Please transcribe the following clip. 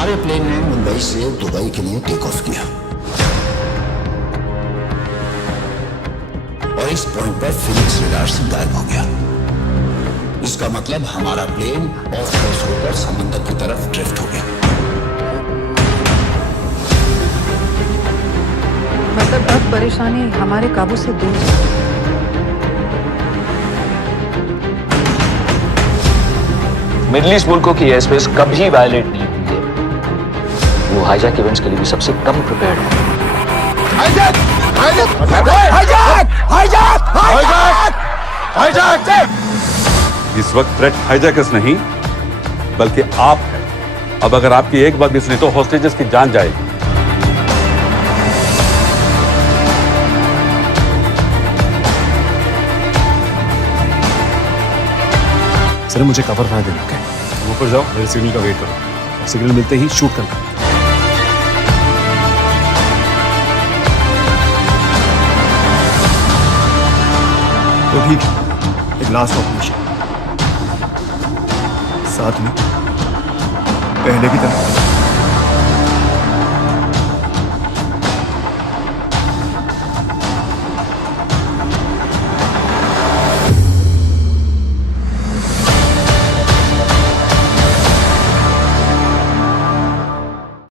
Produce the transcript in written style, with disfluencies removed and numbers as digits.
हमारे प्लेन ने मुंबई से दुबई के लिए टेक ऑफ किया और इस पॉइंट पर फिनिक्स रडार से गायब हो गया। इसका मतलब हमारा प्लेन ऑफ कोर्स होकर समंदर की तरफ ड्रिफ्ट हो गया। मतलब अब परेशानी हमारे काबू से दूर है। मिडिल ईस्ट मुल्कों की एयर स्पेस कभी वायलेट नहीं हुई है। वो हाईजैक इवेंट्स के लिए भी सबसे कम प्रिपेयर्ड है। Hijack! Hijack! Hijack! Hijack! Hijack! Hijack! इस वक्त थ्रेट हाईजैकर्स नहीं बल्कि आप हैं। अब अगर आपकी एक बात भी सुनी तो हॉस्टेजेस की जान जाएगी। सर मुझे कवर फायर देना है। ऊपर जाओ, मेरे सिग्नल का वेट करो। सिग्नल मिलते ही शूट करना। तो ठीक है, एक लास्ट ऑपरेशन, साथ में पहले की तरह।